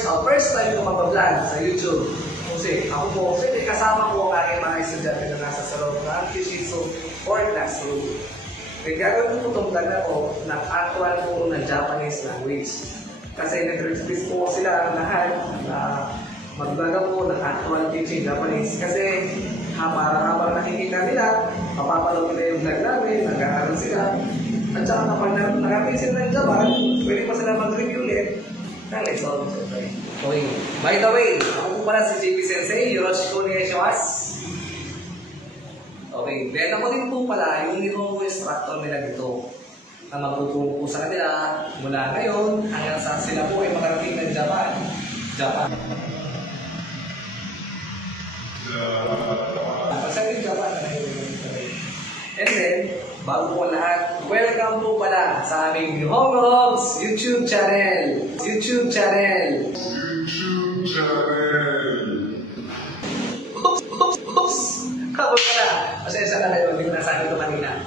first time ko mag-vlog sa YouTube. Kasi ako po, siyempre kasama ko ang aking mga estudyante na nasa sa loob ng Kishiso or classroom. Kaya gagawin ko itong vlog na po ng actual po ng Japanese language. Kasi nag-request po sila lahat na mag-vlog po ng actual teaching Japanese. Kasi habang nakikita nila, mapapanood nila yung vlog namin, nag-aaral sila. At saka kapag nakapin sila ng Japan, pwede pa sila mag-review ulit. Let's all okay. By the way, ako po pala si JP Sensei, yoroshiku onegaishimasu. Okay, then ako din po pala yung Nihongo instructor nila dito na magtuturo po sa kanila mula ngayon hanggang sa sila po ay makarating ng Japan. Pasabi Japan. And then, bago po lahat, welcome po pala sa aming Nihongo YouTube channel. Oops! Kapag pala, pasensya na kayo, hindi ko nasabi ito kanina.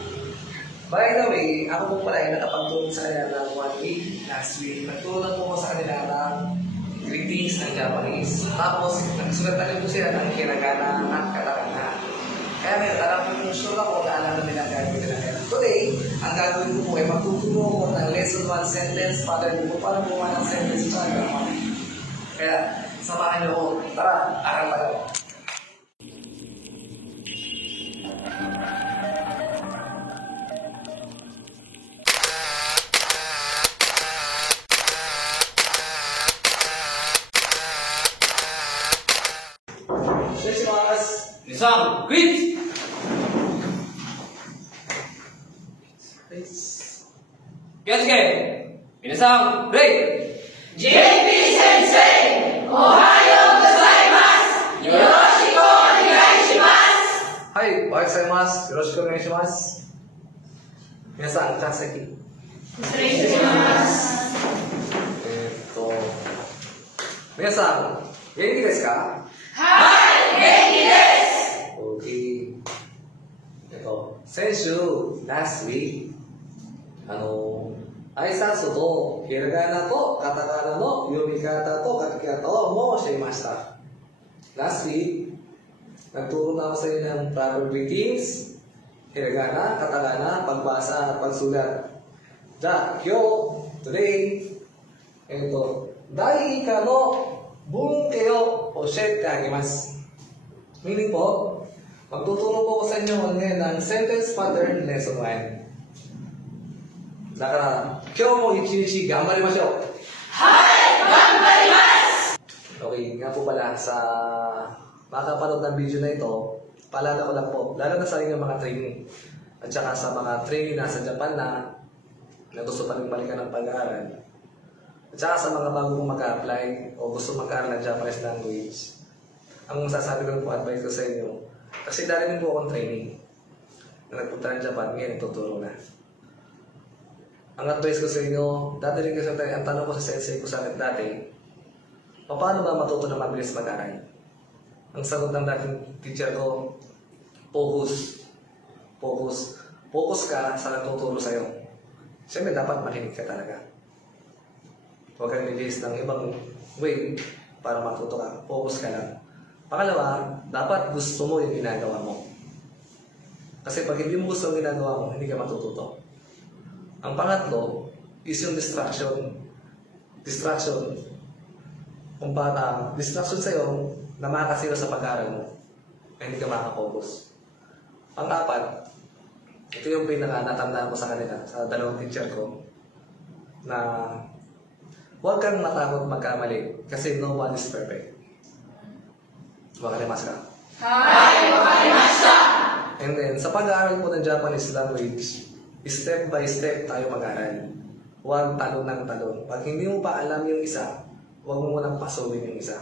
By the way, ako po pala ay nakapagtulong sa kanila ng 1 week last week. Nagtulong po ko sa kanila ng greetings ng Japanese. Tapos, nagsulatan po sila ng hiragana at katakana. Kaya ngayon, alam ko yung sure ako na alam na nila gagawin nila. Today, ang gagawin ko po ay magtuturo ko ng lesson 1 sentence para hindi ko para buwan ng sentence sa grammar. Kaya, samahan niyo ko. Tara, aral tayo. Nissan, quit! Yosuke, minasan, break! JP Sensei, ohayo gozaimasu! Yoroshiku onegaishimasu! Hi, ohayou gozaimasu. Yoroshiku onegaishimasu. Minasan, kanseki. Minasan, genki desu ka? Hai, genki desu! Okay. Senshu, last week, 挨拶とひらがなとカタカナの読み方と書き方を教えました。Last week, nagturo na ako sa inyo ng proper greetings, hiragana, katakana, pagbasa at pagsulat. Today, dai ika no bunke o oshete agimasu. Meaning po, magtuturo po ko sa inyo ngayon ng sentence pattern lesson 1. だから、今日も一日頑張りましょう。はい、頑張ります。 Okay, nga po pala sa makakapanood ng video na ito, paalala ko lang po, lalo na sa inyong mga trainee at saka sa mga trainee na sa Japan na gusto pa rin balikan ng pag-aaral at saka sa mga bago kong mag-apply o gusto mag-aaral ng Japanese language. Ang masasabi ko lang po, advice ko sa inyo, kasi dali din po akong trainee na nagpunta ng Japan, ngayon tuturo na. Ang advice ko sa inyo, dati rin kasi ang tanong ko sa sensei ko sa akin dati, paano ba matuto na mabilis mag-aral? Ang sagot ng dating teacher ko, focus. Focus ka sa nagtuturo sa'yo. Siyempre, dapat makinig ka talaga. Huwag kang nilihis ng ibang way para matuto ka. Focus ka lang. Pangalawa, dapat gusto mo yung ginagawa mo. Kasi pag hindi mo gusto yung ginagawa mo, hindi ka matututo. Ang pangatlo is yung distraction. Kung bata, distraction sa'yo na makakasira sa pag-aaral mo, hindi ka makaka-focus. Pang-apat, ito yung pinaka-natandaan ko sa kanila, sa dalawang teacher ko, na huwag kang matakot magkamali kasi no one is perfect. Wakarimasu ka? Hai, wakarimashita! And then, sa pag-aaral po ng Japanese language, step by step tayo mag-aaral. Huwag talon ng talon. Pag hindi mo pa alam yung isa, huwag mo munang pasukin yung isa.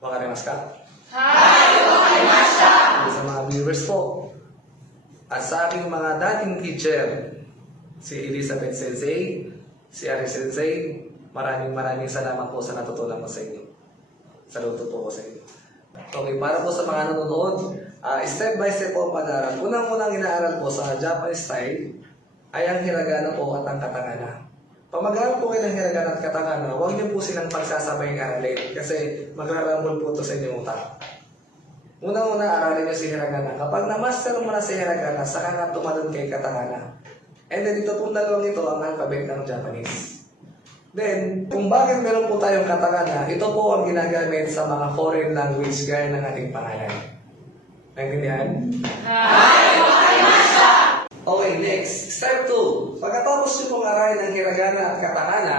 Wakarimasu ka? Hai, wakarimashita! Sa mga viewers po, at sa aking mga dating teacher, si Elizabeth Sensei, si Ari Sensei, maraming salamat po sa natutunan ko sa inyo. Saludo po ko sa inyo. Okay, para po sa mga nanonood, step by step po ang pag-aaral. Unang-unang inaaral po sa Japanese style ay ang hiragana po at ang katakana. Pag mag-aaral po kayo ng hiragana at katakana, huwag niyo po silang pagsasabayang aralin kasi magrarambol po ito sa inyong utak. Una-una, aralin niyo si hiragana. Kapag na-master mo na si hiragana, saka nga tumalon kay katakana. And then ito pong dalawang ito ang alphabet ng Japanese. Then, kung bakit meron po tayong katakana, ito po ang ginagamit sa mga foreign language gaya ng ating pangalan. Naintindihan? Okay, next. Step 2. Pagkatapos nyo pong aralin ng hiragana at katakana,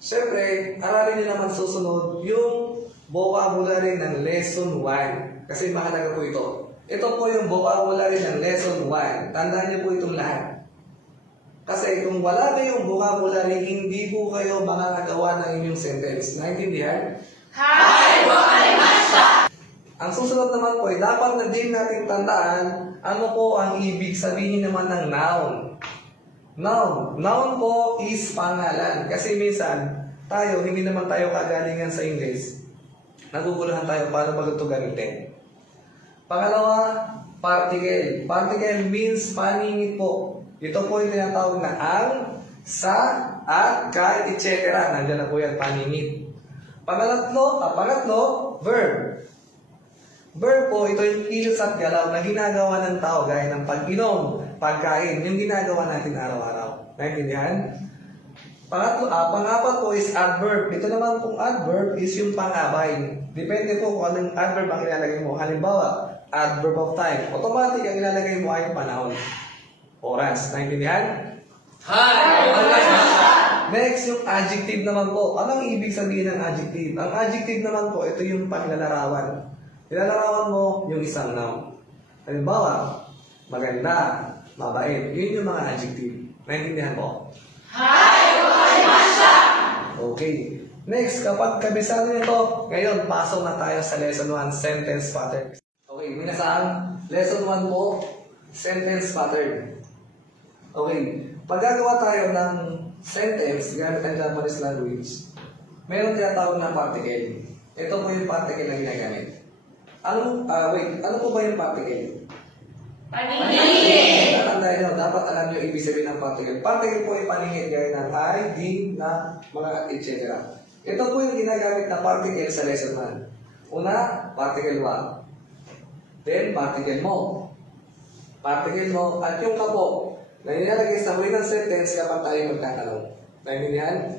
syempre, aralin nyo naman susunod yung vocabulary ng lesson 1. Kasi mahalaga po ito. Ito po yung vocabulary ng lesson 1. Tandaan nyo po itong lahat. Kasi kung wala na yung vocabulary, hindi po kayo makakagawa ng inyong sentence. Naintindihan? Ang susunod naman po ay dapat na din natin tandaan ano po ang ibig sabihin naman ng noun. Noun. Noun po is pangalan. Kasi minsan, tayo, hindi naman tayo kagalingan sa English. Naguguluhan tayo paano ba ito gamitin. Pangalawa, particle. Particle means paningit po. Ito po yung tinatawag na ang, sa, at, kay, etc. Nandiyan na po yan, paningit. Pangatlo, verb. Verb po, ito yung kilos at galaw na ginagawa ng tao gaya ng pag-inom, pagkain, yung ginagawa natin araw-araw. Naintindihan? Pang-apat po is adverb. Ito naman pong adverb is yung pang-abay. Depende po kung anong adverb ang ilalagay mo. Halimbawa, adverb of time. Automatic ang ilalagay mo ay panahon. Oras. Naintindihan? Next, yung adjective naman po. Anong ibig sabihin ng adjective? Ang adjective naman po, ito yung paglalarawan. Ilalarawan mo yung isang noun. Halimbawa, maganda, mabait. Yun yung mga adjective. Naintindihan po? Okay. Next, kapag kabisado nito, ngayon, pasok na tayo sa lesson 1, sentence pattern. Okay, minasang, lesson 1 po, sentence pattern. Okay, pag gagawa tayo ng sentence gamit ang Japanese language, meron tinatawag na particle. Ito po yung particle na ginagamit. Ano po ba yung particle? Paningin! Tatandaan nyo, dapat alam nyo ibig sabihin ng particle. Particle po yung paningin gaya ng I, D, na, mga etc. Ito po yung ginagamit na particle sa lesson 1. Una, particle 1. Then, particle mo. Particle mo, at yung kapo, na nilalagay sa huli ng sentence kapag tayo magtatanong. Naintindihan?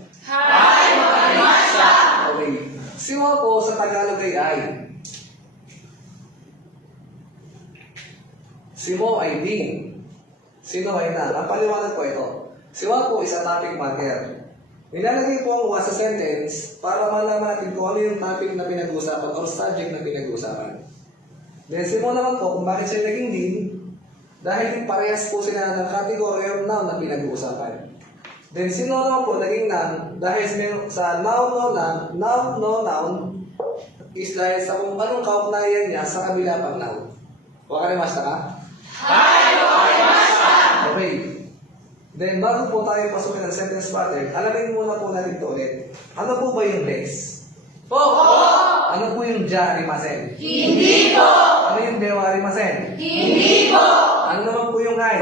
Okay. Siwa po sa Tagalog ay I. Simo ay D. Sino ay na. Ang paliwanag po ito. Siwa po is a topic matter. Nilalagay po ang sa sentence para malaman natin kung ano yung topic na pinag-uusapan or subject na pinag-uusapan. Then simo naman po kung bakit siya naging D, dahil parehas po sila ng category of noun na pinag-uusapan. Then sino naman po naging noun dahil sa noun is dahil sa kung anong kaugnayan niya sa kabila pang noun. Wakarimashita ka? Okay. Then, bago po tayo pasukin ng sentence pattern, alamin muna po natin ito ulit. Ano po ba yung des? Ano po yung jarimasen? Hindi po! Ano yung dewarimasen? Hindi po! Ano naman po yung ay?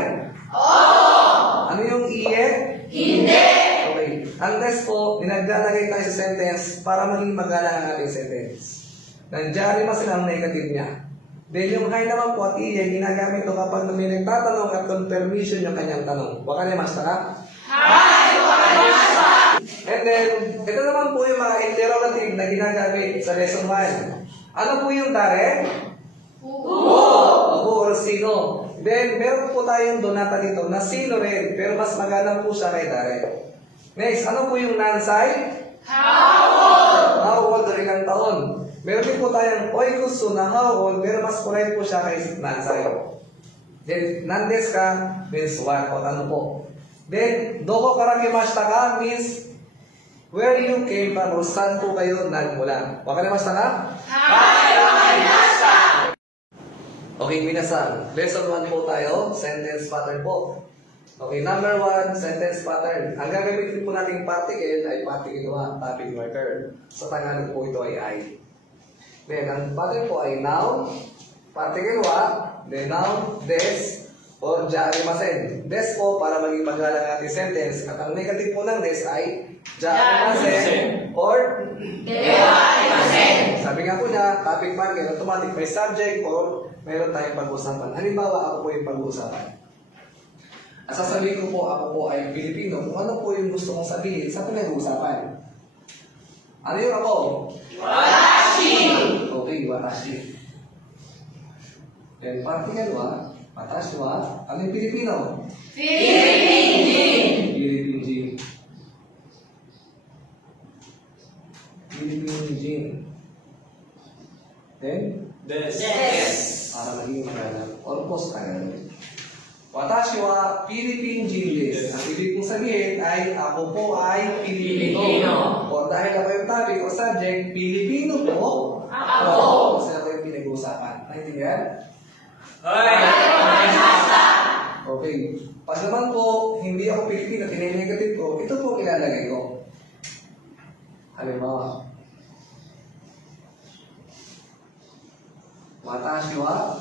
Ano yung iye? Hindi! Okay. Ang des po, naglalagay tayo sa sentence para maging magalang ang ating sentence. Nang jarimasen ang negative niya. Then yung hi naman po at iye, ginagamit ito kapag may nagtatanong at confirmation yung kanyang tanong. Wakarimashita ka? And then, ito naman po yung mga interrogative na ginagamit sa lesson 1. Ano po yung dare? Who or sino. Then, meron po tayong donata dito na sino rin, pero mas magalang po siya kay dare. Next, ano po yung nansay? How old rin ang taon. Meron din po tayong oikusu na how old, pero mas correct po siya kay nansay. Then, nandes ka means what o ano po. Then, doko karakimashita ka means where you came from or saan po kayo nagmula. Wakarimashita ka? Okay, minasan. Lesson 1 po tayo. Sentence pattern po. Okay, number 1, sentence pattern. Ang gagamitin po nating particle ay particle 1, topic marker. Sa Tagalog po ito ay I. Then, ang pattern po ay noun, particle 1, then noun, des, o jaarimasen. Des po para maging magalang ang ating sentence. At ang negative po ng des ay jaarimasen or Dewa-arimasen. sabi nga po niya, topic marker, automatic may subject or meron tayong pag-uusapan. Halimbawa, ako po yung pag-uusapan. At sasabihin ko po, ako po ay Pilipino. Kung ano po yung gusto kong sabihin sa pinag-uusapan. Ano yung ako? Watashi. Okay, watashi. Then, particle wa, watashi wa, ano yung Pilipino? Philippine. Philippine. Philippine. Then, Des. Des. para maging magalang. Almost magalang. Watashi wa Philippine desu. Ang ibig kong sabihin ay ako po ay Pilipino. Pilipino. O dahil ako yung topic o subject, Pilipino po. Ako. Kasi ako yung pinag-uusapan. Naintindihan? Hoy! Okay. Pag naman po, hindi ako Pilipino, tine-negative ko, ito po kilalagay ko. Halimbawa, watashi wa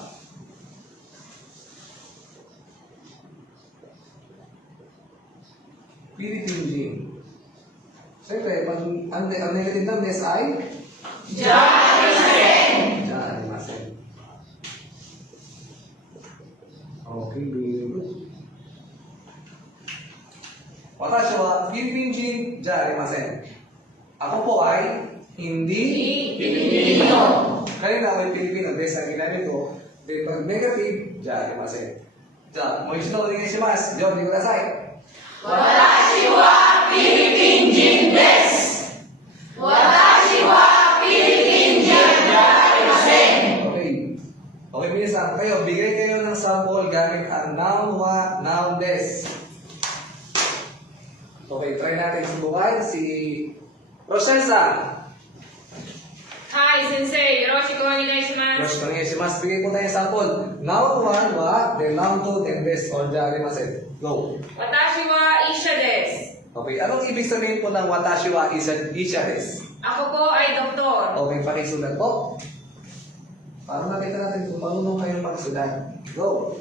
Philippine Jin. Siyempre, pag ang negative ng des ay Jaarimasen. jaarimasen. Okay, very good. Watashi wa Philippine Jin jaarimasen. Ako po ay hindi Pilipino. Kanina ako yung Pilipino, des ang ginamit ko. Then pag negative, jaarimasen. Ja, mo isu no onegaishimasu. Yo, di kudasai. Watashi wa Philippine Jin desu. Watashi wa Philippine Jin jaarimasen. Okay. Okay, minsan, kayo, bigay kayo ng sample gamit ang noun wa, noun des. Okay, try natin subukan si Rosensa. Hi, Sensei. Yoroshiku onegaishimasu. Rosh, onegaishimasu. Bigay po tayo ng sample. Noun 1 wa, then noun 2, then des or jaarimasen. Go. Watashi wa isha desu. Okay, anong ibig sabihin po ng watashi wa isha des? Ako po ay doktor. Okay, pakisulat po. Para makita natin kung marunong kayong magsulat. Go.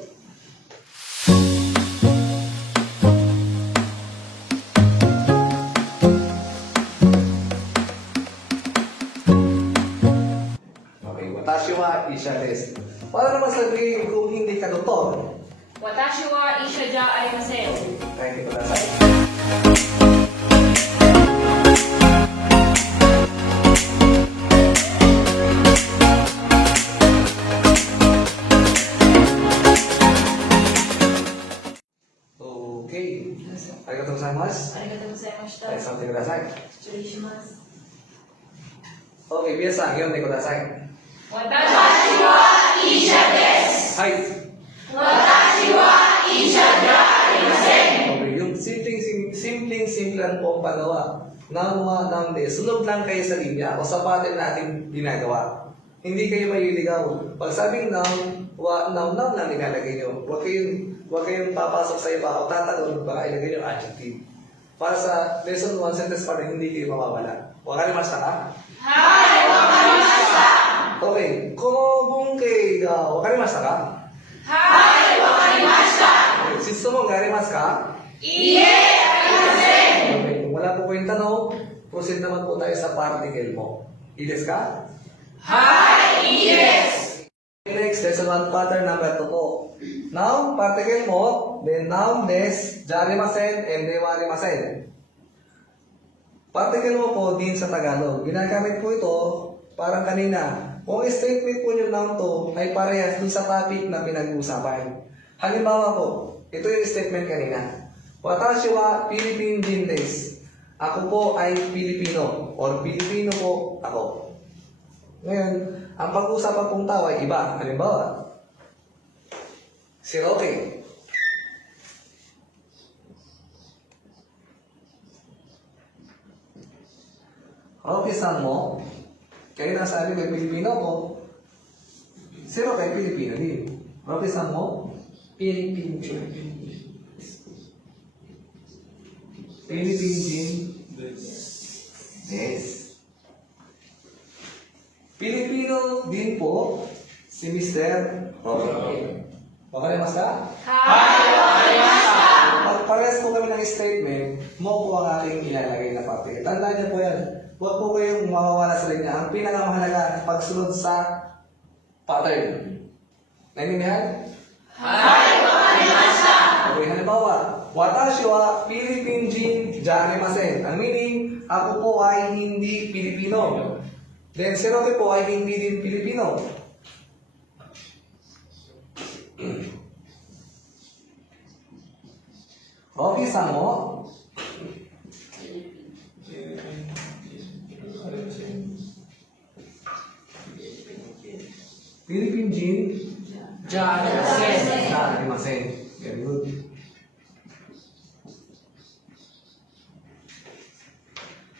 Okay, watashi wa isha des. Para naman sabihin kung hindi ka doktor. Watashi wa isha ja arimasen. Thank you for that. Okay. Arigatou gozaimasu. ありがとうございました。はい、座ってください。失礼します。 Okay, 皆さん読んでください。 Watashi は医者です。はい。私は医者じゃありません。 Okay, yung simpleng lang po ang pagawa. Noun wa, noun des. Sunod lang kayo sa linya o sa pattern natin ginagawa. Hindi kayo maliligaw. Pag sabing noun wa, noun lang nilalagay nyo. Huwag kayong papasok sa iba o tatanong, baka ilagay nyo adjective. Para sa lesson 1 sentence pa rin, hindi kayo mawawala. Wakarimashita ka? はい、わかりました。 Okay, この文型がわかりましたか？はい、わかりました。質問がありますか？いいえ、ありません。 Okay, kung wala po kayong tanong, proceed naman po tayo sa particle mo. Ides ka? はい、いいです。 Next, lesson 1 pattern number 2 po. Noun, particle mo, then noun des, jarimasen, and dewarimasen. Particle mo po din sa Tagalog. Ginagamit po ito parang kanina. Kung ang statement po yung noun to ay parehas dun sa topic na pinag-uusapan. Halimbawa po, ito yung statement kanina. Watashi wa Philippine Jin desu. Ako po ay Pilipino or Pilipino po ako. Ngayon, ang pag-uusapan pong tao ay iba. Halimbawa, si Roque. Roque-san mo, kayo nasabi may Pilipino ko. Si Roque ay Pilipino din. Roque-san mo, Philippine din. Philippine din. Yes. Pilipino din po si Mr. Roque. Wakarimasu ka? Hai, wakarimashita. Pag parehas po kami ng statement, mo po ang ating ilalagay na particle. Tandaan niyo po yan. Huwag po kayong mawawala sa linya. Ang pinakamahalaga, pagsunod sa pattern. Naintindihan? Hai, wakarimashita. Okay, halimbawa, watashi wa Philippine Jin Jarimasen. Ang meaning, ako po ay hindi Pilipino. Then, si Roque po ay hindi din Pilipino. Rocky san mo Philippine Jin Jarimasen. Jarimasen. Very good.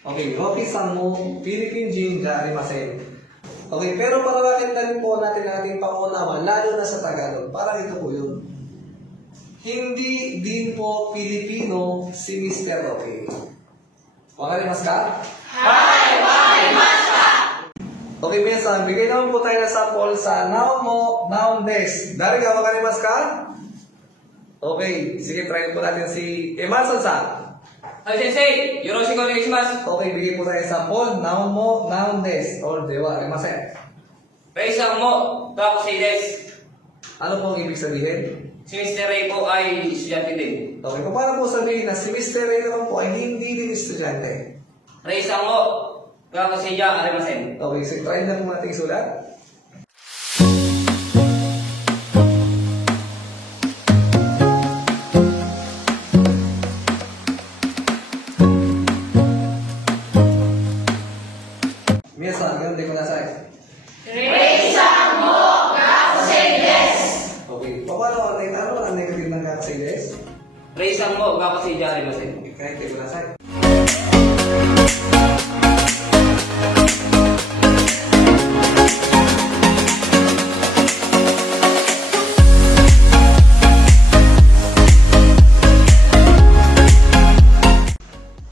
Okay, Rocky san mo Philippine Jin Jarimasen. Okay, pero palawakin na rin po natin ang ating pangunawa, lalo na sa Tagalog. Para ito po yun. Hindi din po Pilipino si Mr. Rocky. Wakarimasu ka? Hai, wakarimashita. Okay, minsan, bigay naman po tayo ng sample sa noun mo, noun des. Dari ka, wakarimasu ka? Okay, sige, try po natin si Emerson-san. Hai, sensei. Yoroshiku onegaishimasu. Okay, bigay po tayo ng sample, noun mo, noun des. Or dewa, arimasen. Rei-san mo, gakusei desu. Ano po ang ibig sabihin? Si Mr. Ray po ay estudyante din. Okay, kung paano po sabihin na si Mr. Ray naman po ay hindi din estudyante. Rei-san mo, gakusei ja arimasen. Okay, so try na po natin isulat.皆さん、読んでください。Rei-san mo, gakusei desu. Okay, paano ang negative ng gakusei desu? Rei-san mo, gakusei ja arimasen. Okay, kahit ku dasai.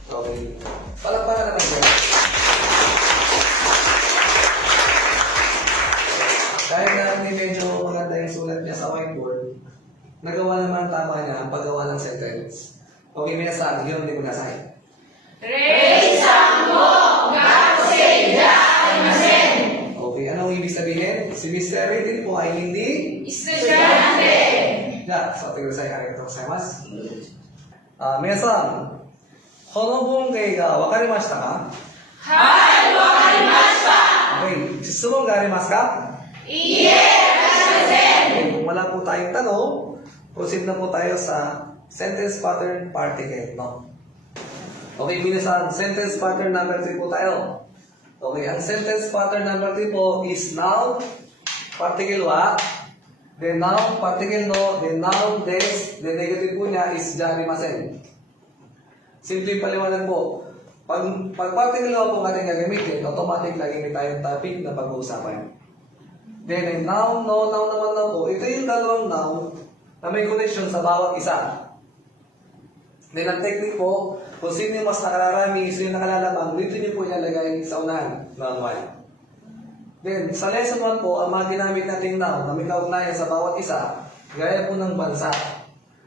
Okay, palakpakan naman po. Dahil na hindi medyo maganda yung sulat niya sa whiteboard, nagawa naman tama niya ang paggawa ng sentence. Okay, minasan, yun, hindi ko nasay. Rei-san mo, gakusei ja arimasen. Okay, anong ibig sabihin? Si Mr. Ray din po ay hindi. Estudyante. Ya, so tingnan sa arigatou gozaimasu. Minasan, この文芸がわかりましたか? Hai, wakarimashita. Okay, 質問がありますか? Iye, arimasen. Okay, kung wala po tayong tanong, proceed na po tayo sa sentence pattern particle, no? Okay, minasan, sentence pattern number 3 po tayo. Okay, ang sentence pattern number 3 po is noun, particle wa, then noun, particle no, then noun, des, then negative po niya is jarimasen. Simple yung paliwanag po. Pag particle no po ating gagamitin, automatic lagi may tayong topic na pag-uusapan. Then, yung noun, no, noun naman na po, ito yung dalawang noun na may connection sa bawat isa. Then, ang technique po, kung sino yung mas nakararami, sino yung nakalalamang, dito niyo po ilalagay sa unahan, noun 1. Then, sa lesson 1 po, ang mga ginamit nating noun na may kaugnayan sa bawat isa, gaya po ng bansa.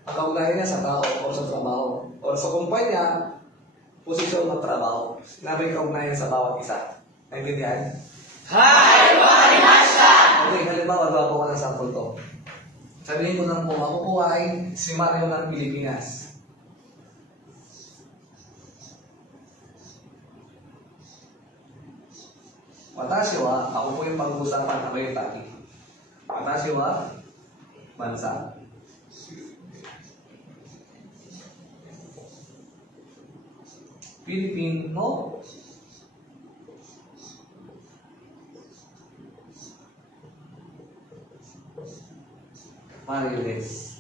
Ang kaugnayan niya sa tao o sa trabaho. O sa kumpanya, posisyon ng trabaho na may kaugnayan sa bawat isa. Naintindihan? Hai, wakarimashita. Okay, halimbawa, gawa po ko ng sample to. Sabihin ko lang po, ako po ay si Mario ng Pilipinas. Watashi wa, ako po yung pag-uusapan na may topic. Watashi wa, bansa. Filipino. Mario des.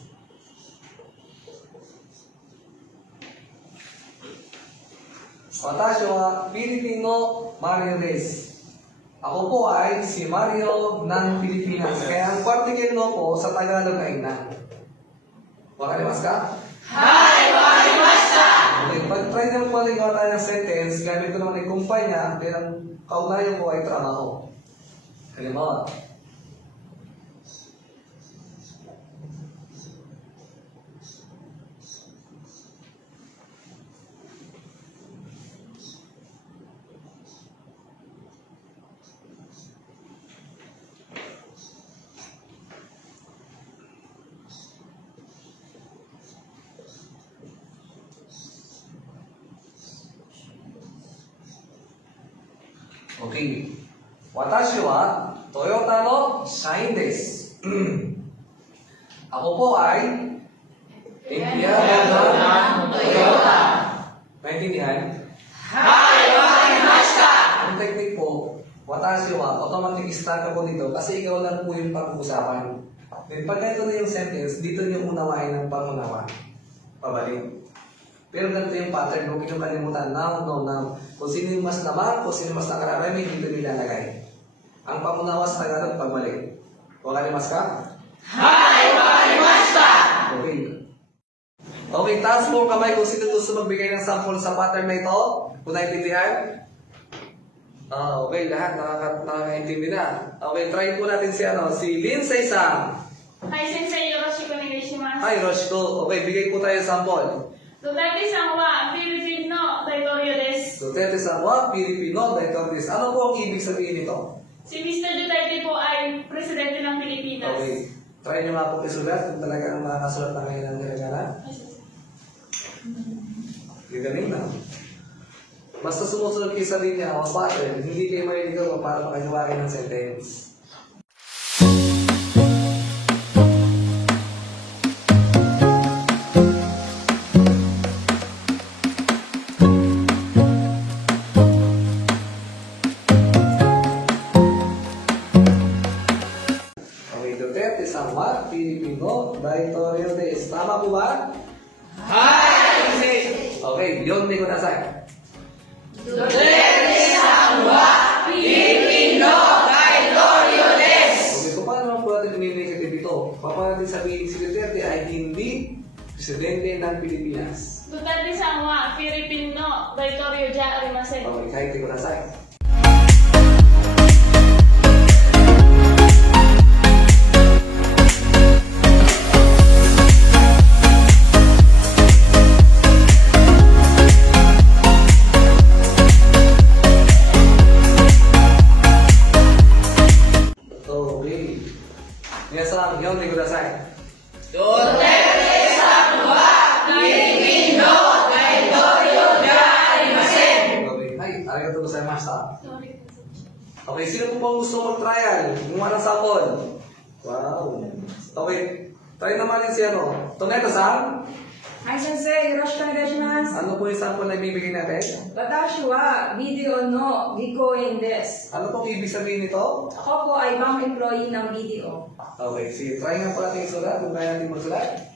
Watashi wa Filipino Mario des. Ako po ay si Mario ng Pilipinas. Kaya ang particle no po sa Tagalog ay na. Wakarimasu ka? Hai, wakarimashita. Okay, pag-try naman po natin gawa tayo ng sentence, gamit ko naman yung kumpanya, then ang kaugnayan ko ay trabaho. Halimbawa, Okay. Watashi wa Toyota no shain desu. Ako po ay empleyado ng Toyota. Maintindihan? Hai, wakarimashita! Ang technique po, watashi wa, automatic start ako dito kasi ikaw lang po yung pag-uusapan. Then pag ito na yung sentence, dito yung unawain ng pangunawa. Pabalik. Pero ganito yung pattern, huwag yung kalimutan, noun, noun, noun. Kung sino yung mas naman, kung sino mas nakararami, dito nilalagay. Ang pangunawa sa Tagalog, pagbalik. Wakarimas ka? Hai, wakarimashita! Okay. Okay, taas mo kamay kung sino gusto magbigay ng sample sa pattern na ito. Kung naintindihan? Okay, lahat nakakaintindi na. Okay, try po natin si Lindsay Sam. Hi, Sensei. Yoroshiku onegaishimasu. Hi, Roshko. Okay, bigay po tayo ng sample. Duterte-san wa Philippine no daitorio desu. Duterte-san wa Pilipino daitorio desu. Ano po ang ibig sabihin nito? Si Mr. Duterte po ay presidente ng Pilipinas. Okay, try nyo nga po isulat kung talaga ang makakasulat na kayo ng hiragana. Gagaling na. Basta sumusunod kayo sa linya o pattern, hindi kayo maliligaw para makagawain ng sentence. Okay, Duterte-san wa Pilipino daitorio desu. Tama po ba? Hai, sensei! Okay, yun din ko nasay. Duterte-san wa Pilipino daitorio desu! Okay, so paano naman po natin i-negative ito? Paano natin sabihin si Duterte ay hindi presidente ng Pilipinas? Duterte-san wa Philippine no daitorio ja arimasen. Okay, kahit hindi ko nasay. Okay.皆さん、読んでください。 Duterte-san wa Pilipino daitorio ja arimasen! Okay. Hi, arigatou gozaimashita. Sorry. Okay, sino po bang gusto mag-trial? Gumawa ng sample. Wow. Okay, try naman yun si Toneto-san. はい、先生、よろしくお願いします。 Ano po yung sample na ibibigay natin? 私はビデオの技工員です。 Ano pong ibig sabihin nito? Ako po ay bank employee ng BDO. Okay, sige. Try nga po natin isulat kung kaya natin magsulat.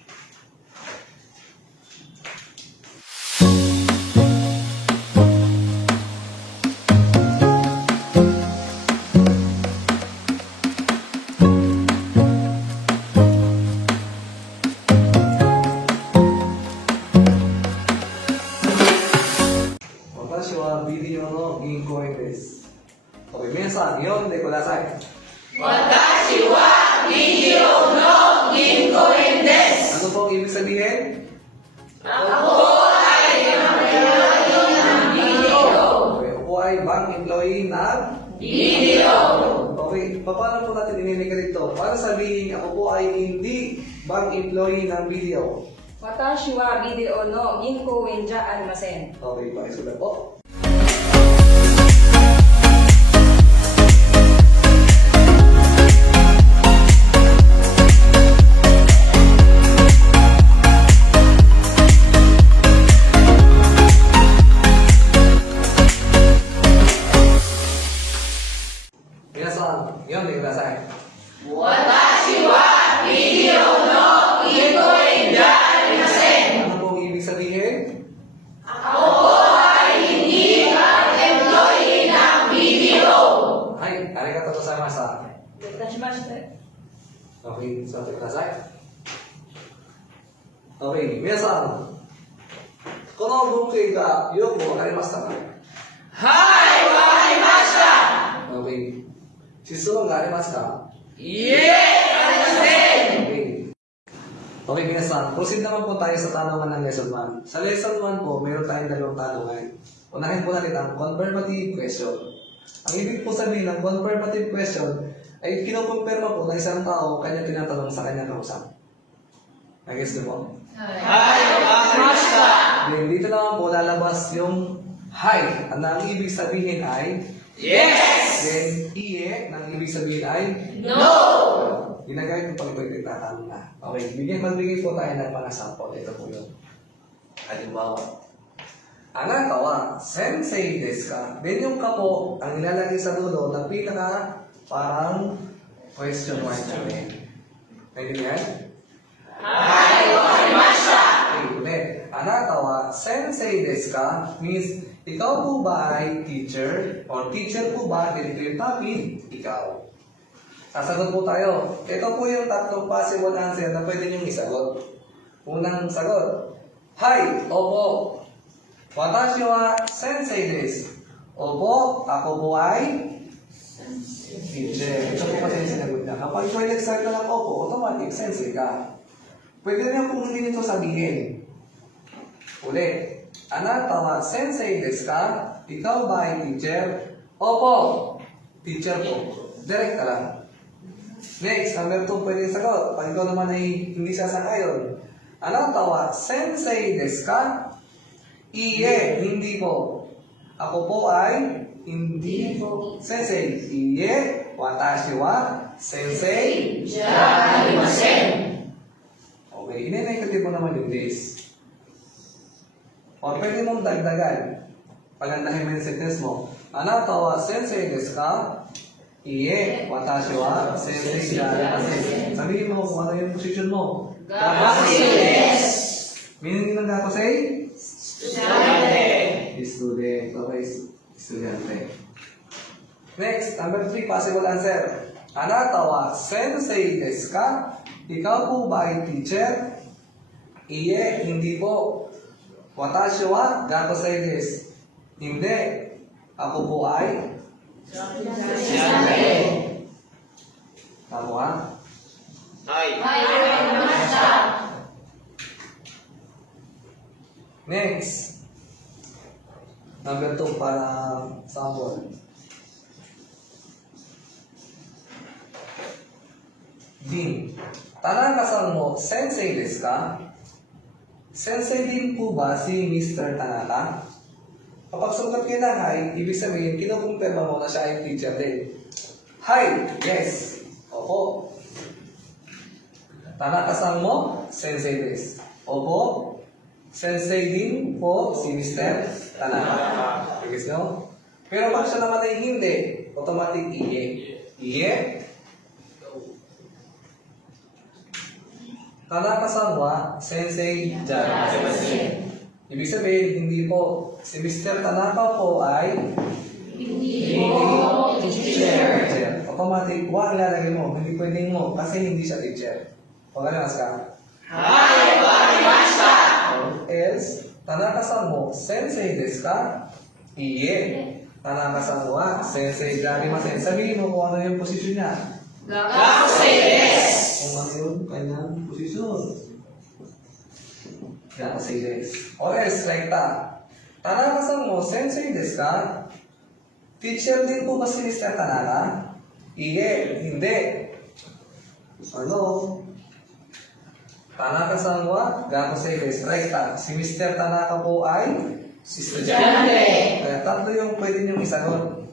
Watashi wa video no ginko desu. Okay, 皆さん、読んでください。 Watashi wa video no ginko desu! Ano po ang ibig sabihin? Ako ay employee ng video! Okay, ako ay bank employee ng Video! Okay, paano po natin ininig dito? Para sabihin, ako po ay hindi bank employee ng video. 私はビデオの銀行員じゃありません。 Okay, pakisulat po. Minasan, yun, di ba say? Watashi wa video no ginko ja arimasen! Ano pong ibig sabihin? Ako ay hindi employee ng video! Ay, arigatou gozaimashita. どういたしまして。 Okay, so kudasai. Okay, 皆さん、この文型がよくわかりましたか？ Hai, wakarimashita! Okay. 質問がありますか？ Iie, arimasen! Okay. Okay,皆さん、proceed naman po tayo sa tanungan ng lesson 1. Sa lesson 1 po, mayroon tayong dalawang tanungan. Unahin po natin ang confirmative question. Ang ibig po sabihin ng confirmative question ay kinukumpirma po ng isang tao kanya tinatanong sa kanyang kausap. Nag-guess niyo po? Hai, wakarimashita! Then, dito naman po lalabas yung hi. Ang ibig sabihin ay Yes! Then, iye, nang ibig sabihin ay No! ginagamit ko pag ipagtatanong na. Okay, magbigay po tayo ng mga sample. Ito po yun. Halimbawa, anata wa sensei desu ka? Then yung ka po, ang nilalagay sa dulo na pinaka parang question mark namin. Naintindihan? Hi, warimashita! Okay, ulit. Anata wa sensei desu ka? Means, ikaw po ba ay teacher? Or teacher po ba? Then ito yung topic, ikaw. Sasagot po tayo. Ito po yung tatlong possible answer na pwede niyong isagot. Unang sagot. Hi, opo. Watashi wa sensei desu. Opo, ako po ay teacher. Ito po kasi yung sinagot niya. Kapag pwede start na lang opo, automatic sensei ka. Pwede niya kung hindi nito sabihin. Ulit. Anata wa sensei desu ka? Ikaw ba ay teacher? Opo, teacher po. Direct ka lang. Next, number 2 pwede sagot. Pag ikaw naman ay hindi sasakayon. Anata wa sensei desu ka? Iye, hindi po. Ako po ay hindi po. Sensei, iye, watashi wa sensei. Okay, ine-negative mo naman yung this. O pwede mong dagdagan. Pagandahin mo yung sentence mo. Anata wa sensei desu ka? Iye, watashi wa sensei jarimasen. Sabihin mo kung ano yung position mo. Gakusei desu! Meaning ng gakusei? Estudyante! Student. Okay, estudyante. Next, number 3, possible answer. Anata wa sensei desu ka? Ikaw po ba ay teacher? Iye, hindi po. Watashi wa gakusei desu. Hindi. Ako po ay Estudyante! tama. Hi, warimashita! Next. Number 2 para sample. Din. Tanaka-san mo, sensei desu ka? Sensei din po ba si Mr. Tanaka? Kapag sumagot ka na hi, ibig sabihin, kinukumpirma mo na siya ay teacher din. Hi! Yes! Opo. Tanaka-san mo, sensei desu. Opo. Sensei din po si Mr. Tanaka. Guys, no? Pero pag siya naman ay hindi, automatic iye. Iye. Tanaka-san wa sensei jarimasen. Ibig sabihin, hindi po. Si Mr. Tanaka po ay Hindi po teacher! Automatic, wa ang lalagay mo. Hindi pwedeng mo kasi hindi siya teacher. Pagkalimas ka. Hi, warimashita! Else, Tanaka-san mo, sensei desu ka? Iye. Tanaka-san wa sensei jarimasen. Sabihin mo kung ano yung posisyon niya. Gakusei desu! Kung ano yung kanyang posisyon. Gakusei desu. Or else, like that. Tanaka-san mo, sensei desu ka? Teacher din po ba si Mr. Tanaka? Iye. Hindi. Ano? Tanaka-san wa gakusei desu. Right, si Mr. Tanaka po ay Estudyante! Kaya tatlo yung pwede niyong isagot.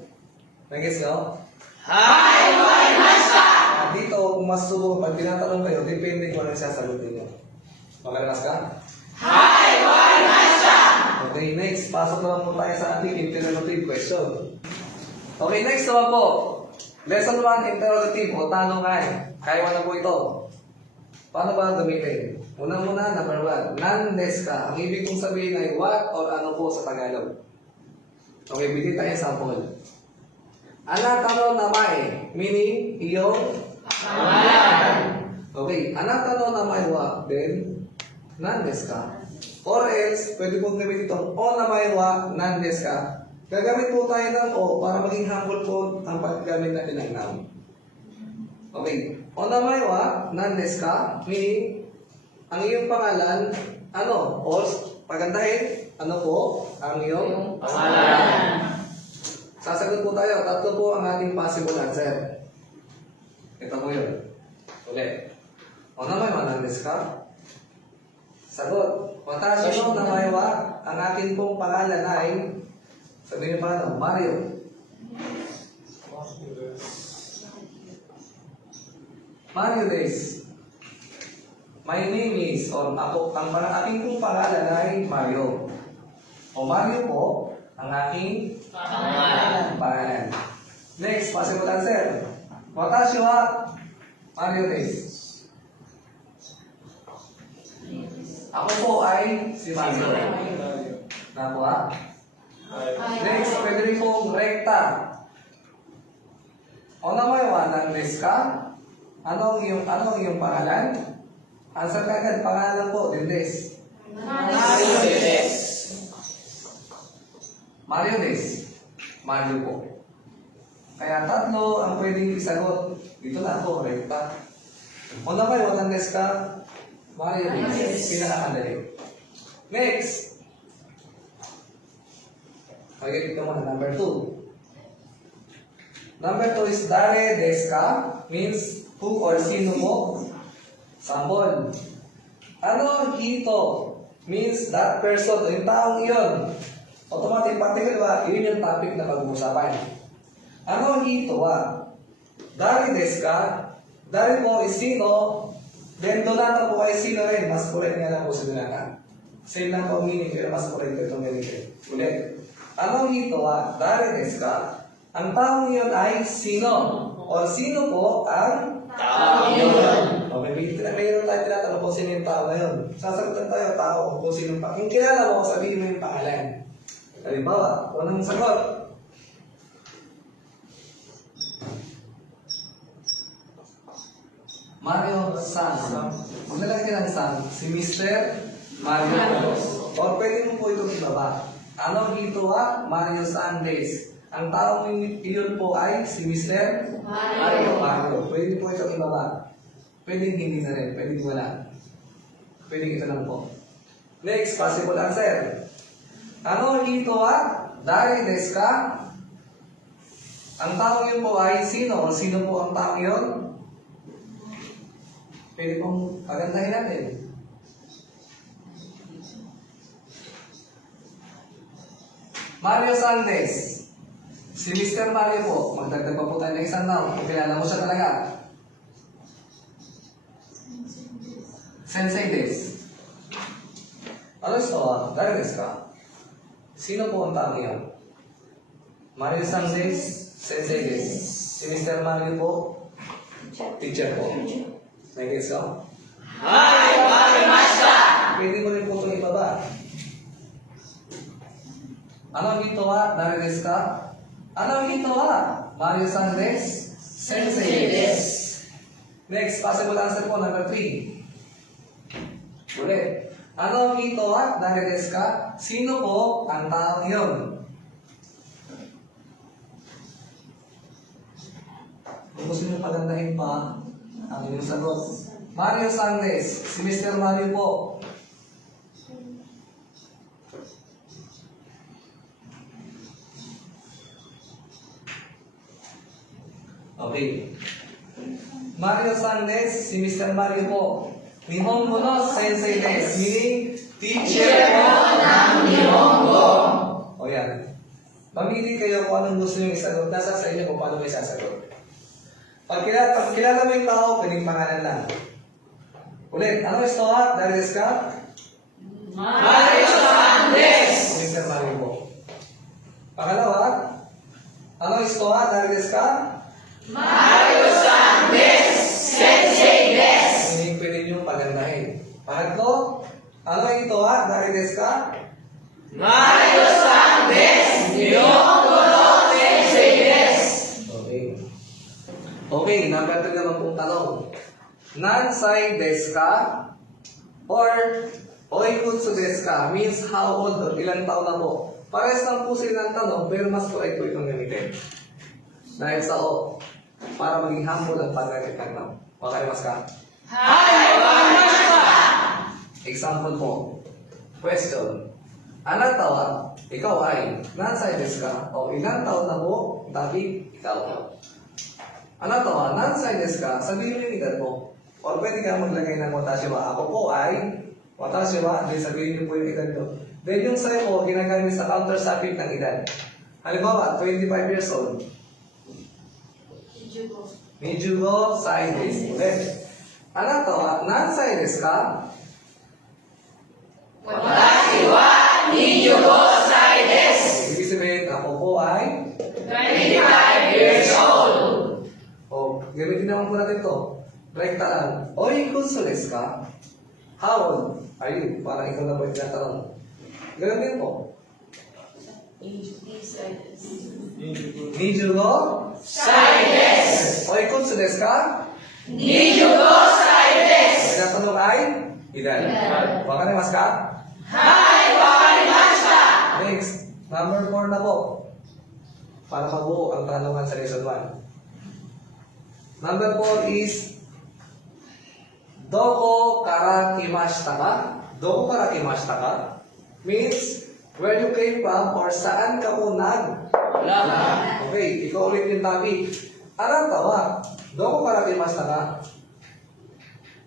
Nag-guess nyo? Hi, warimashita! Dito, kung mas subo, pag tinatanong kayo, depende kung ano sasagot ninyo. Makalamas ka? Hi, warimashita! Okay, next. Pasok naman po tayo sa ating interrogative question. Okay, next naman po. Lesson 1, interrogative o tanongan. Kaya mo na po ito. Paano ba gamitin? Unang-una, number 1, nan-desu ka. Ang ibig kong sabihin ay what or ano po sa Tagalog. Okay, bigay tayo sample. Anata no namae, meaning iyong Pangalan! okay, anata no namae wa, then nan-desu ka. Or else, pwede pong gamitin itong o namae wa, nan-desu ka. Gagamit po tayo ng o para maging humble po ang paggamit natin ng noun. Okay. O namae wa, nan-desu ka, meaning, ang iyong pangalan, ano? O, pagandahin, ano po, ang iyong Pangalan! Sasagot po tayo, tatlo po ang ating possible answer. Ito po yun. Ulit. O namae wa, nan-desu ka? Sagot. Watashi no namae wa, ang ating pong pangalan ay, sabihin pa Mario. Mario des. My name is, or ako, ang aking pong pangalan ay Mario. O Mario po, ang aking pangalan. Next, possible answer. Watashi wa Mario des. Ako po ay si Mario. Nakuha? Next, pwede rin pong rekta. O naman ng desu ka? Ano ang iyong pangalan? Answer ka agad, pangalan po, Des. Mario des. Mario des. Mario po. Kaya tatlo ang pwedeng isagot. Dito na ako, rekta. O naman ng desu ka? Mario des. Pinakakandali. Next. Okay, ito muna, number 2. Number 2 is dare desu ka? Means who or sino po? Sample. Ano hito? Means that person, yung taong iyon. Automatic particle ba? Yun yung topic na pag-uusapan. Ano hito ba? Dare desu ka? Dare po is sino? Then donata po ay sino rin? Mas correct nga lang po si donata. Same lang po ang meaning, pero mas correct ko itong ganito. Ulit. Ano hito ba? Dare desu ka? Ang taong iyon ay sino? O sino po ang Tao yun. o mayroon tayo tinatanong kung sino yung tao na yun. Sasagutan tayo tao kung sino yung tao. Kung kilala mo, sabihin mo yung pangalan. Halimbawa, unang sagot. Mario San. Kung nalagay ng San, si Mr. Mario. O pwede mo po itong ibaba. Ano ito Mario Sandes. Ang taong iyon po ay si Mr. Mario. Pwede po itong ibaba. Pwede hindi na rin. Pwede wala. Pwede ito lang po. Next, possible answer. Ano ito Dare desu ka? Ang taong yun po ay sino? O sino po ang taong yun? Pwede pong pagandahin natin. Mario Sandes. Si Mr. Mario po, magdagdag pa po tayo ng isang noun. Kung kilala mo siya talaga. Sensei des. Ano ito Dare desu ka? Sino po ang taong iyon? Mario Sandes, Sensei des. Si Mr. Mario po, teacher po. Nag-gets ka? Pwede mo rin po itong ibaba. Ano ito Dare desu ka? Ano ito Mario Sandes, Sensei des. Next, possible answer po, number 3. Ulit. Ano ito Dare desu ka? Sino po ang taong yun? Kung gusto nyo pagandahin pa, ang inyong sagot. Mario Sandes, si Mr. Mario po. Okay. Mario Sandes, si Mr. Mario po. Nihongo no Sensei des, meaning teacher po ng Nihongo. O yan. Mamili kayo kung anong gusto nyo isagot. Nasa sa inyo kung paano may sasagot. Pag kilala mo yung tao, pwedeng pangalan lang. Ulit, ano ito Dare desu ka? Mario Sandes. Mr. Mario po. Pangalawa, ano ito Dare desu ka? Mario Sandes. Sensei des. Hindi pwede nyo pagandahin. Pangatlo, ano ito Dare desu ka? Mario Sandes. Nihongo no Sensei des. Okay. Okay, number 3 naman pong tanong. Nansai desu ka? Or oikutsu desu ka? Means how old or ilang taon na po? Pares lang po sila ng tanong, pero mas correct po itong gamitin. Dahil sa o, para maging humble ang pag-gamit ng noun. Makalimas ka? Example po. Question. Anata wa, ikaw ay, nansai desu ka? O ilang taon na po? David, ikaw na. Anata wa, nansai desu ka? Sabihin mo yung edad mo. O pwede ka maglagay ng watashi wa. Ako po ay, watashi wa, then sabihin niyo po yung edad ko. Then yung sa'yo po, ginagamit sa counter subject ng edad. Halimbawa, 25 years old. 25歳ですね。あなたは何歳ですか？私は25歳です。 Ibig sabihin, ako po ay 25 years old. O, gamitin naman po natin ito. Rekta lang. Oikutsu desu ka? How old are you? Parang ikaw na po yung tinatanong. Ganun din po. 25 歳です。おいくつですか？ 25歳です。 Tinatanong ay? Ilan? Waka na mas ka? はい、わかりました。 Next, number 4 na po. Para mabuo ang tanungan sa lesson 1. Number 4 is Doko kara kimashita ka? Doko kara kimashita ka? Means, where you came from or saan ka po Okay, ikaw ulit yung topic. Anata wa doko kara kimashita ka?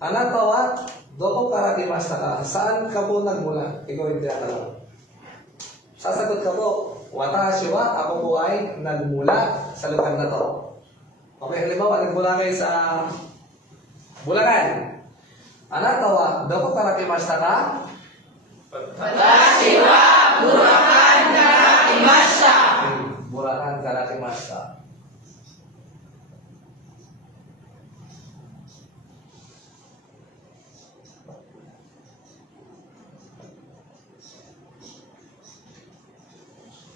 Anata wa doko kara kimashita ka? Saan ka po nagmula? Ikaw yung tinatanong. Sasagot ka po, watashi wa, ako po ay nagmula sa lugar na to. Okay, halimbawa, nagmula kayo sa Bulacan. Anata wa doko kara kimashita ka? 私はブラカンから来ました。 Bulacan kara kimashita.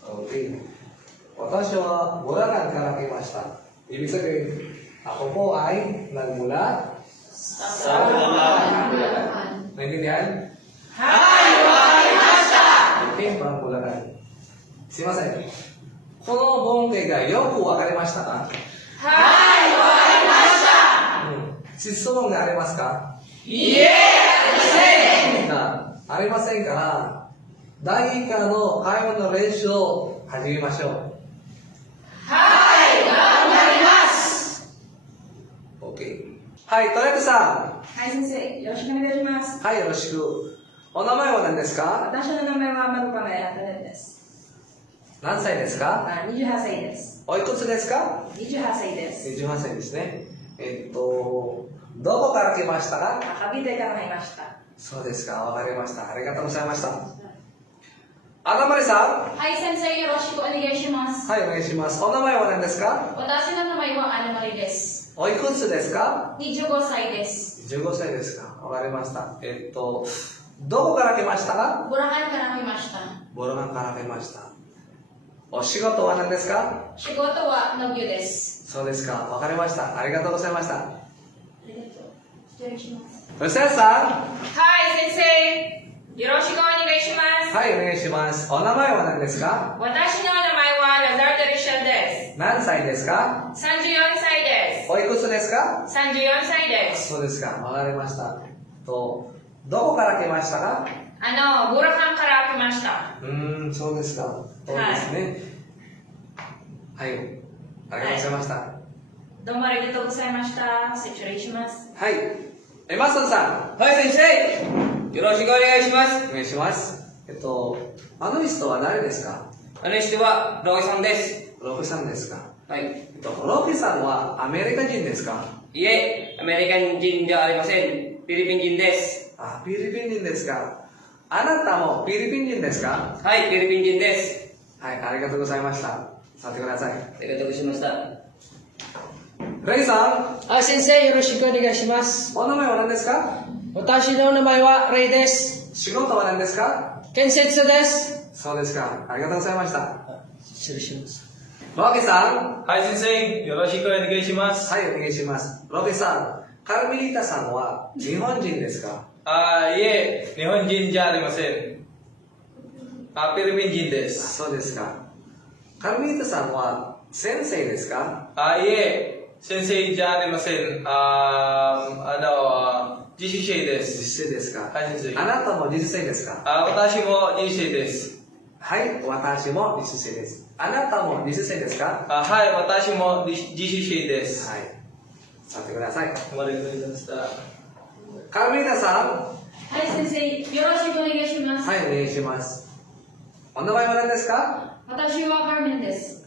Okay. Watashi wa Bulacan kara kimashita. Ibig sabihin, ako po ay nagmula sa Bulacan. Naintindihan? はい、わかりました。 came from Bulacan. すいません。この文型がよくわかりましたか？はい、わかりました。質問がありますか？いいえ、ありません。ありませんから、第1からの会話の練習を始めましょう。はい、頑張ります。 OK。はい、トレクさはい、先生。よろしくお願いします。ん。はい、よろしく。お名前は何ですか？私の名前はマルコメアトネです。何歳ですか？ 28歳です。おいくつですか28歳です。 ？28歳ですね。どこから来ましたか？カビテから来ました。そうですか、わかりました。ありがとうございました。あなまりさん。はい、先生、よろしくお願いします。はい、お願いします。お名前は何ですか？私の名前はアナマリです。おいくつですか25歳です。 ？15歳ですか。わかりました。どこから来ましたか？ブラハンから来ました。ボロマンから来ました。お仕事は何ですか？仕事は農業です。そうですか。わかりました。ありがとうございました。ありがとう。失礼します。吉田さん。はい、先生。よろしくお願いします。はい、お願いします。お名前は何ですか？私の名前はラザルト・リシャルで何歳ですか？す。34歳です。おいくつですか？ 34歳です。そうですか。わかりました。どこから来ましたか？ブラハンから来ました。そうですか。そうですね。はい。ありがとうございました。どうもありがとうございました。失礼します。はい。エマソンさん。はい、先生。よろしくお願いします。お願いします。アナリストは誰ですか？あの人はロイさんです。ロビさんですか？はい。ロビさんはアメリカ人ですか？いえ、アメリカ人じゃありません。フィリピン人です。あ、フィリピン人ですか？あなたもフィリピン人ですか？はい、フィリピン人です。はい、ありがとうございました。座ってください。ありがとうございました。レイさあ、先生、よろしくお願いします。ん、お名前は何ですか？私の名前はレイです。仕事は何ですか？建設です。そうですか。ありがとうございました。失礼します。ロビさん。はい、先生。よろしくお願いします。はい、お願いします。ロビさん、カルミリータさんは日本人ですか？いえ、日本人じゃありません。フィリピン人です。そうですか。カルミリータさんは先生ですか？いえ、先生じゃありません。自主生です。実生ですか？はい、先生。あなたも実生ですか？私も自主生です。はい、私も実生です。あなたも実生ですか？はい、私も自主生です。はい。座ってください。ありがとうございました。カルミリータさはい、先生、よろしくお願いします。ん。はい、お願いします。お名前は何ですか？私はカーメンです。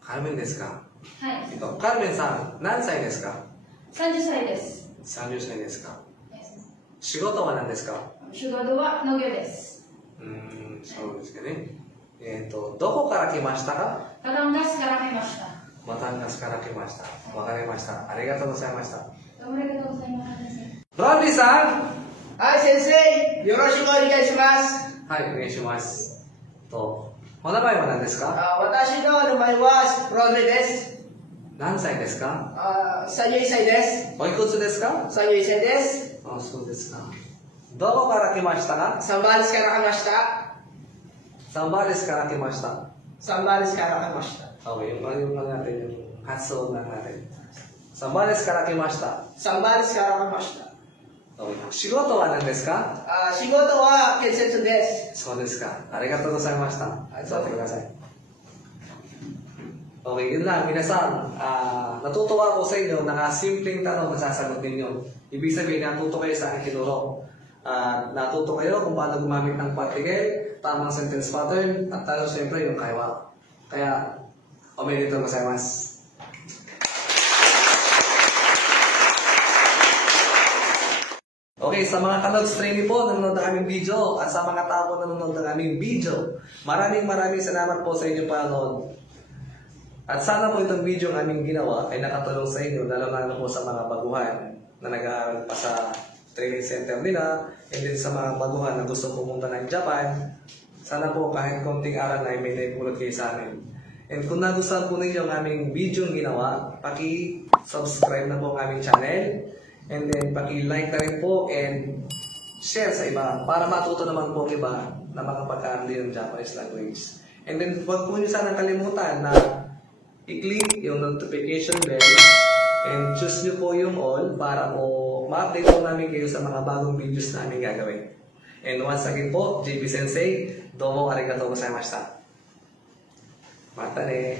Carmen desu ka? はい。Carmen さん、何歳ですか30歳です。 ?30 歳ですか仕事は何ですか仕事は農業です。そうですよね。どこから来ましたかバタンガスから来ました。バタンガスから来ました。わかりました。ありがとうございました。どうもありがとうございます。ロンリーさんはい、先生。よろしくお願いします。はい、お願いします。お名前は何ですか私の名前はロドリです。何歳ですか31歳です。おいくつですか31歳です。あ、そうですか。どこから来ましたかサンバーレスから来ました。サンバーレスから来ました。サンバーレスから来ました。Okay, yung lang natin yung hassle lang natin. Sambalesから来ました。サンバーレスから来ました。Okay. 仕事は何ですか仕事は建設です。そうですか。ありがとうございました。座ってください。Okay, yun lang. Minasan, natutuwa ako sa inyo na simpleng tanong na sasagot ninyo. Ibig sabihin, natuto kayo sa aking tinuro. Natuto kayo kung paano gumamit ng particle, tamang sentence pattern, at tayo siyempre yung kaiwa. Kaya, omerito gozaimasu. Okay, sa mga kanods trainee po, nanonood ng aming video, at sa mga tao po nanonood ng aming video, maraming salamat po sa inyong panonood. At sana po itong video ang aming ginawa ay nakatulong sa inyo, lalo na po sa mga baguhan na nag-aaral pa sa training center nila, and din sa mga baguhan na gusto pumunta ng Japan. Sana po kahit konting aral na may naipulot kayo sa amin. And kung nagustuhan po ninyo ang aming video ang ginawa, paki-subscribe na po ang aming channel. And then, paki-like na rin po and share sa iba para matuto naman po ang iba na makapag-aaral din ng Japanese language. And then, huwag po nyo sana kalimutan na i-click yung notification bell and choose nyo po yung all para po ma-update po namin kayo sa mga bagong videos na aming gagawin. And once again po, JP Sensei, domo arigatou gozaimashita. Mata ne!